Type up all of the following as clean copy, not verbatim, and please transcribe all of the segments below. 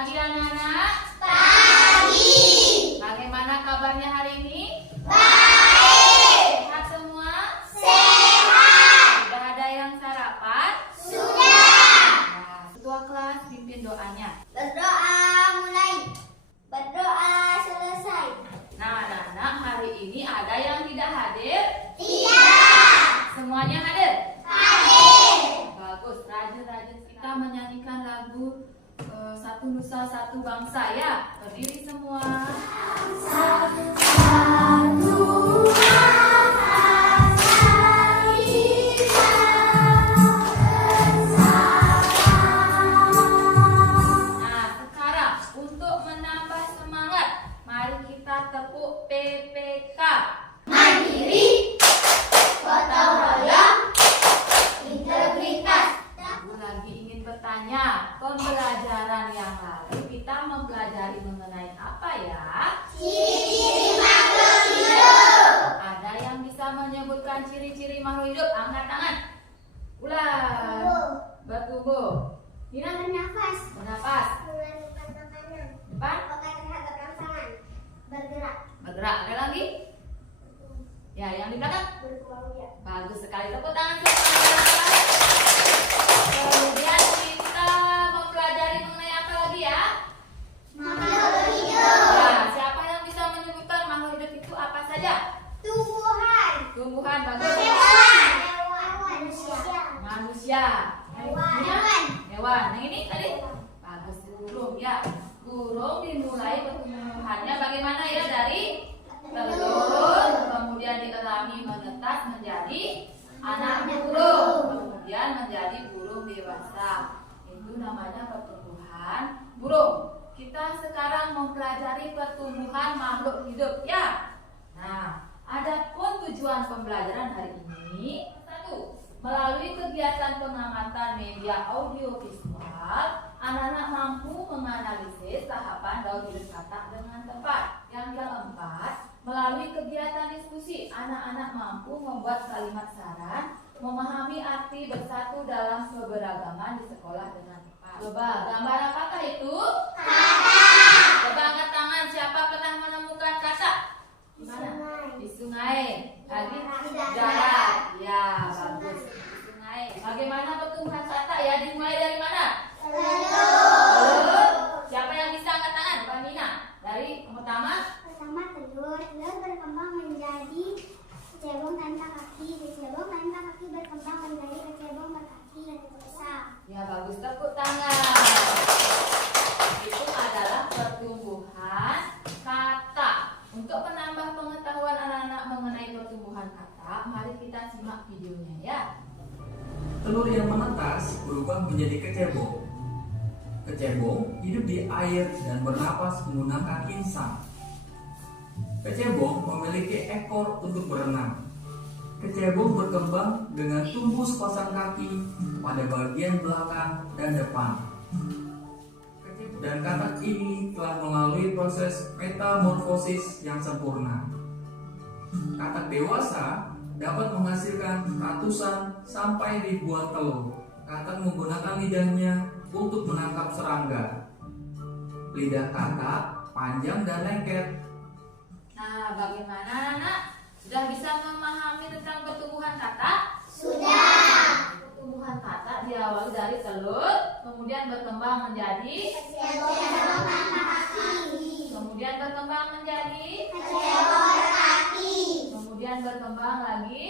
pagi anak-anak. Pagi. Bagaimana kabarnya hari ini? Baik. Sehat semua? Sehat. Sudah ada yang sarapan? Sudah. Nah, ketua kelas pimpin doanya. Berdoa mulai. Berdoa selesai. Nah, anak-anak, hari ini ada yang tidak hadir? Tidak. Semuanya hadir? Hadir. Bagus, rajin-rajin kita menyanyikan lagu Satu Nusa Satu Bangsa ya. Berdiri semua. Satu Nah, sekarang untuk menambah semangat, mari kita tepuk PPK. mandiri, gotong royong, integritas. Ibu lagi ingin bertanya, pembelajaran yang lalu kita mempelajari mengenai apa ya? Ciri-ciri makhluk hidup. Ada yang bisa menyebutkan ciri-ciri makhluk hidup? Angkat tangan. Ulang. Bertumbuh. Hina, Bernafas. bernapas. Melakukan makanan. Depan, Pakai terhadap rangsangan. Bergerak. bergerak. Ada lagi? Ya, yang di belakang. Berkeluarga. Bagus sekali. Tepuk tangan semua. Kemudian kita mempelajari mengenai apa lagi ya? Makhluk hidup. Ya, siapa yang bisa menyebutkan makhluk hidup itu apa saja? Tumbuhan. Tumbuhan, bagus. Hewan. Manusia. Manusia. Hewan. Hewan. Yang ini tadi? Bagus. Burung ya. Burung dimulai pertumbuhannya bagaimana ya? Dari telur, kemudian dielami menetas menjadi anak burung, kemudian menjadi burung dewasa. Itu namanya pertumbuhan burung. Kita sekarang mempelajari pertumbuhan makhluk hidup ya. Nah, adapun tujuan pembelajaran hari ini, satu, melalui kegiatan pengamatan media audiovisual, anak-anak mampu menganalisis tahapan daur hidup katak dengan tepat. Yang keempat, melalui kegiatan diskusi, anak-anak mampu membuat kalimat saran, memahami arti bersatu dalam keberagaman di sekolah dengan tepat. Coba, gambar apakah itu? Kata. Coba angkat tangan, siapa pernah menemukan kata? Di mana? Di sungai. Lagi? Di Darat. Ya, bagus. Di sungai. Bagaimana pertumbuhan kata ya? Dimulai dari mana? Telur. Siapa yang bisa angkat tangan? Mbak Mina. Dari yang pertama? Pertama telur. Telur berkembang menjadi kecebong tanpa kaki. Kecebong tanpa kaki berkembang menjadi kecebong berkaki yang besar. Ya, bagus. Tepuk tangan. Itu adalah pertumbuhan kata. Untuk menambah pengetahuan anak-anak mengenai pertumbuhan kata, mari kita simak videonya ya. Telur yang menetas berubah menjadi kecebong. Kecebong hidup di air dan bernapas menggunakan insang. Kecebong memiliki ekor untuk berenang. Kecebong berkembang dengan tumbuh sepasang kaki pada bagian belakang dan depan. Dan katak ini telah melalui proses metamorfosis yang sempurna. Katak dewasa dapat menghasilkan ratusan sampai ribuan telur. Katak menggunakan lidahnya untuk menangkap serangga. Lidah katak panjang dan lengket. Nah, bagaimana anak? Sudah bisa memahami tentang pertumbuhan kata? Sudah. Pertumbuhan kata diawali dari telur, kemudian berkembang menjadi, Kecebong tanpa kaki. kemudian berkembang menjadi, Kecebong berkaki. kemudian berkembang lagi,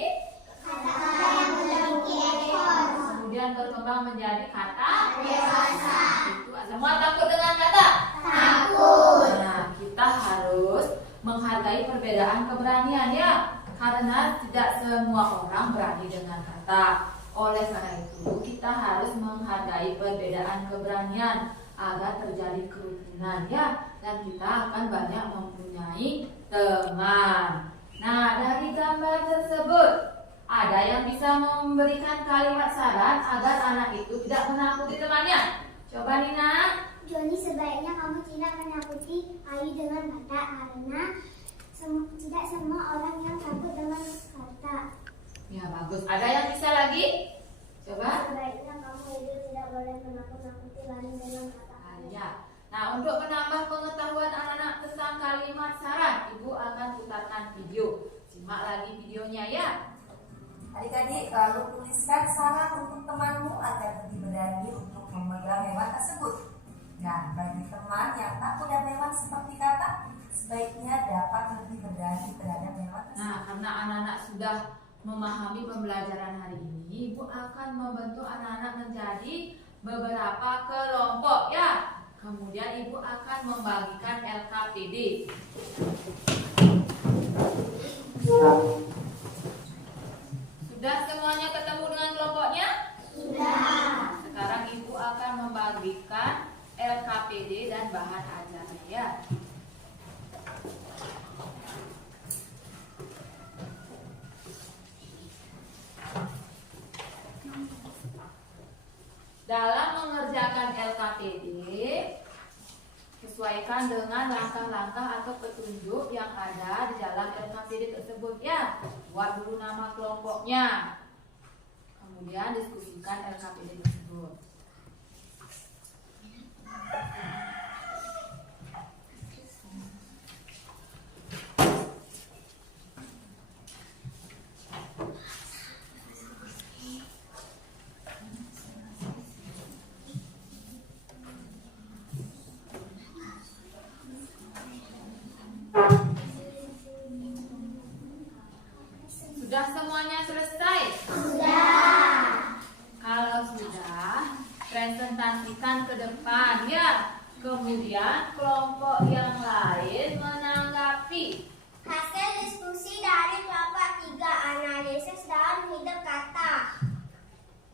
Kata-kata yang memiliki ekor. kemudian berkembang menjadi kata Dewasa. Itu semua takut dengan kata? Takut. Nah, kita harus menghargai perbedaan keberanian ya, karena tidak semua orang berani dengan kata. Oleh karena itu, kita harus menghargai perbedaan keberanian agar terjadi kerukunan ya, dan kita akan banyak mempunyai teman. Nah, dari gambar tersebut, ada yang bisa memberikan kalimat saran agar anak itu tidak menakuti temannya. Coba Nina. Joni, sebaiknya kamu tidak menakuti Ayu dengan kata karena tidak semua orang yang takut dengan kata. Ya, bagus. Ada yang bisa lagi? Coba. Sebaiknya kamu hidup tidak boleh menakut-nakuti lain dengan kata. Ya. Nah, untuk menambah pengetahuan anak-anak tentang kalimat saran, Ibu akan putarkan video. Simak lagi videonya ya. Adik-adik, lalu tuliskan saran untuk temanmu agar lebih berani untuk memegang hewan tersebut. Nah, bagi teman yang takut dan hewan seperti Kata, sebaiknya dapat lebih berani terhadap hewan tersebut. Nah, karena anak-anak sudah memahami pembelajaran hari ini, Ibu akan membentuk anak-anak menjadi beberapa kelompok ya. Kemudian Ibu akan membagikan LKPD. Sudah semuanya ketemu dengan kelompoknya? Sudah. Sekarang Ibu akan membagikan LKPD dan bahan ajarnya ya. Dalam mengerjakan LKPD, sesuaikan dengan langkah-langkah atau petunjuk yang ada di dalam LKPD tersebut ya. Buat dulu nama kelompoknya. Kemudian diskusikan LKPD tersebut. Sudah semuanya selesai? Sudah. Kalau sudah, presentasikan ke depan ya. Kemudian kelompok yang lain menanggapi. Hasil diskusi dari kelompok 3, analisis dalam hidup kata.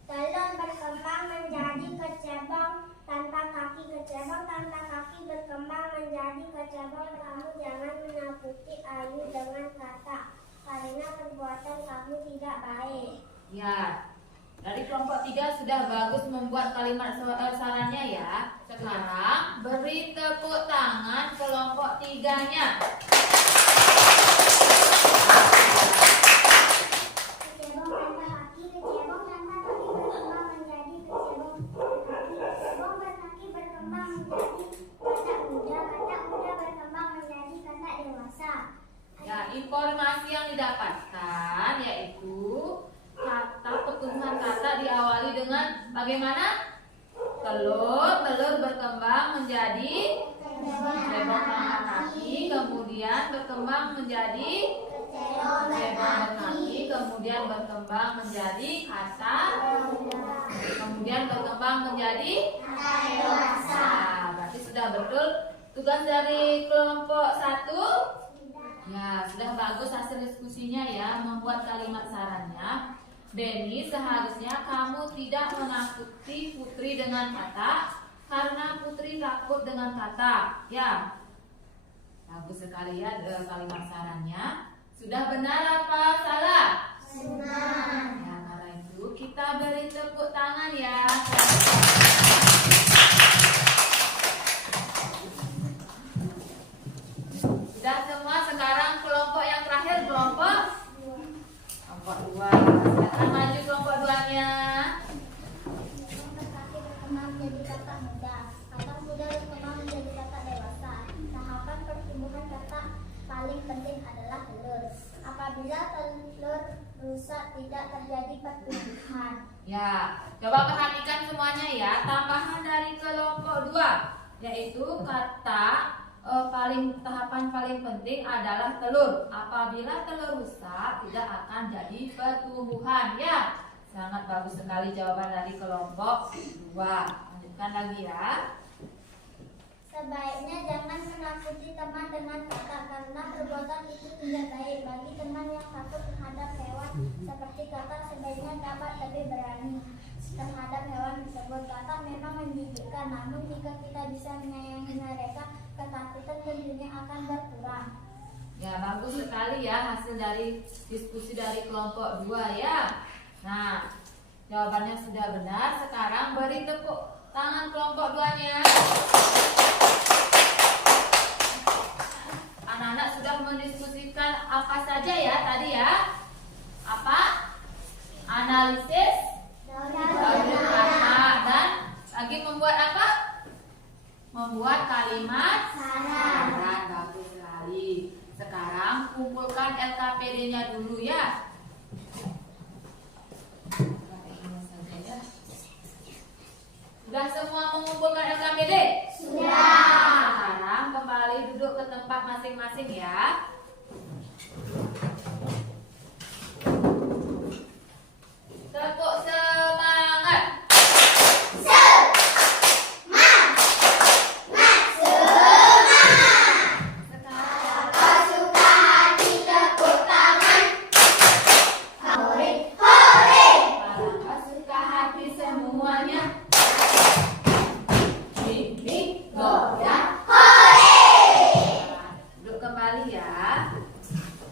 Telur berkembang menjadi kecebong tanpa kaki. Kecebong tanpa kaki berkembang menjadi kecebong. Kamu jangan menakuti Ayu dengan kata, karena perbuatan kamu tidak baik. Ya, dari kelompok 3 sudah bagus membuat kalimat sarannya ya. Sekarang beri tepuk tangan kelompok 3-nya. Kecebong tanpa kaki, kecebong tanpa kaki berkembang menjadi kecebong berkaki. Kecebong berkaki berkembang menjadi kata muda. Kata muda berkembang menjadi kata dewasa. Ya, informasi yang didapatkan yaitu kata pertumbuhan kata diawali dengan bagaimana? Telur berkembang menjadi cebong tanpa kaki, kemudian berkembang menjadi cebong berkaki, kemudian berkembang menjadi kata, kemudian berkembang menjadi kata dewasa. Nah, berarti sudah betul tugas dari kelompok 1. Ya, sudah bagus hasil diskusinya ya, membuat kalimat sarannya. Denny, seharusnya kamu tidak menakuti Putri dengan kata, karena Putri takut dengan kata. Ya, bagus sekali ya kalimat sarannya. Sudah benar apa salah? Benar. Ya, karena itu kita beri tepuk tangan ya. Sudah semua, sekarang kelompok yang terakhir, kelompok 2. Silakan maju kelompok 2-nya. Cebong berkaki berkembang menjadi kata muda. Kata muda berkembang menjadi kata dewasa. Tahapan pertumbuhan kata paling penting adalah telur. Apabila telur rusak tidak terjadi pertumbuhan. Ya, coba perhatikan semuanya ya. Tambahan dari kelompok 2 yaitu kata tahapan paling penting adalah telur. Apabila telur rusak tidak akan jadi pertumbuhan ya. Sangat bagus sekali jawaban dari kelompok 2. Lanjutkan lagi ya. Sebaiknya jangan menakuti teman dengan kata, karena perbuatan itu tidak baik. Bagi teman yang takut terhadap hewan seperti kata, sebaiknya dapat lebih berani terhadap hewan tersebut. Kata memang menjijikkan, namun jika kita bisa menyayangi mereka, ketakutan tentunya akan berkurang. Ya, bagus sekali ya hasil dari diskusi dari kelompok 2 ya. Nah, jawabannya sudah benar. Sekarang beri tepuk tangan kelompok 2-nya. Anak-anak sudah mendiskusikan apa saja ya tadi ya? Apa? Analisis kata dan lagi membuat apa? membuat kalimat Syarat. syarat. Bagus sekali. Sekarang kumpulkan LKPD-nya dulu ya. Sudah semua mengumpulkan LKPD? Sudah. Sekarang kembali duduk ke tempat masing-masing ya. Tepuk semangat. Sekarang Suka hati tepuk tangan. Hore. para suka hati semuanya. Mimi, goyang. Duduk kembali ya.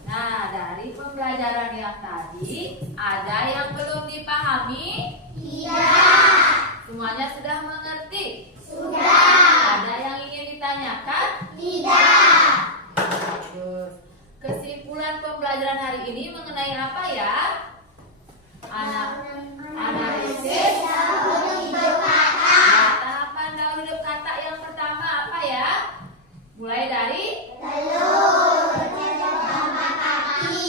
Nah, dari pembelajaran yang tadi, ada yang belum dipahami? Tidak. Semuanya sudah mengerti? Sudah. Ada yang ingin ditanyakan? Tidak. Bagus. Kesimpulan pembelajaran hari ini mengenai apa ya? Analisis tahapan daur hidup kata yang pertama apa ya? Mulai dari Telur. Pertama kaki.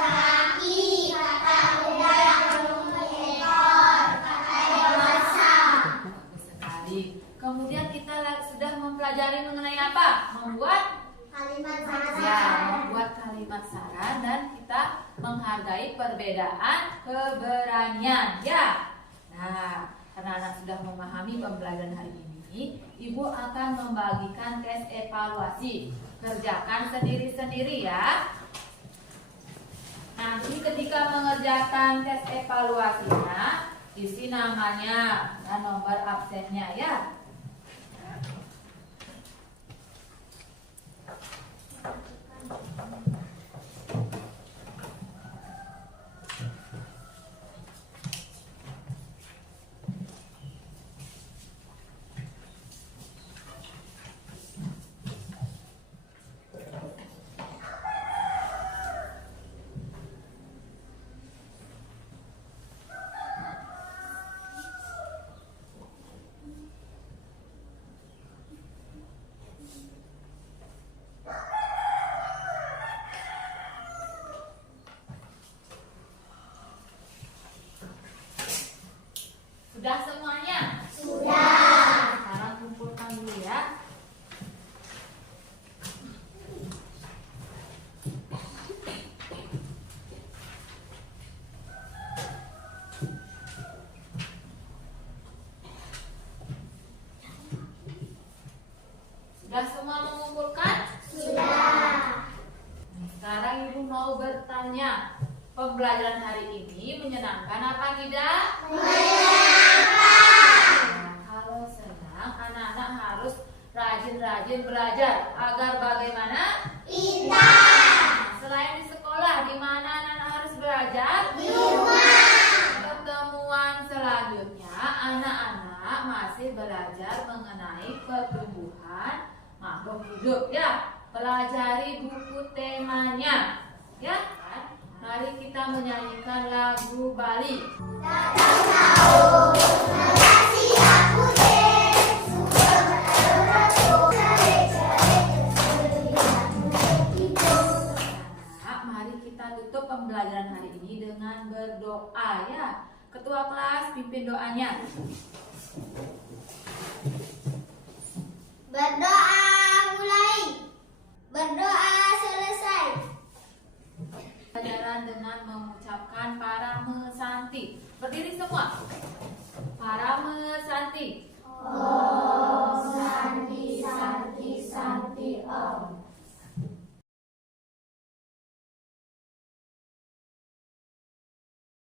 Kaki. Kata kuda yang memiliki ekor. Kata dewasa. bagus sekali. Kemudian kita sudah mempelajari mengenai apa? Membuat Kalimat ya, syarat. membuat kalimat saran dan kita menghargai perbedaan keberanian ya. Nah, karena anak sudah memahami pembelajaran hari ini, Ibu akan membagikan tes evaluasi. Kerjakan sendiri-sendiri ya. Nanti ketika mengerjakan tes evaluasinya, isi namanya dan nomor absennya ya. Sudah semuanya? Sudah. Sekarang kumpulkan dulu ya. Sudah semua mengumpulkan? Sudah. Sekarang Ibu mau bertanya, pembelajaran hari ini menyenangkan apa tidak? Nah, kalau senang, anak-anak harus rajin-rajin belajar agar bagaimana? Nah, selain di sekolah, di mana anak-anak harus belajar? Di rumah. Pertemuan selanjutnya, anak-anak masih belajar mengenai pertumbuhan makhluk hidup ya. Pelajari buku temanya ya kan? Mari kita menyanyikan lagu Bali. Nah, mari kita tutup pembelajaran hari ini dengan berdoa ya. Ketua kelas pimpin doanya. Berdoa mulai. Berdoa selesai. Pelajaran dengan mengucapkan Parame Santi. Berdiri semua. Parame Santi. Om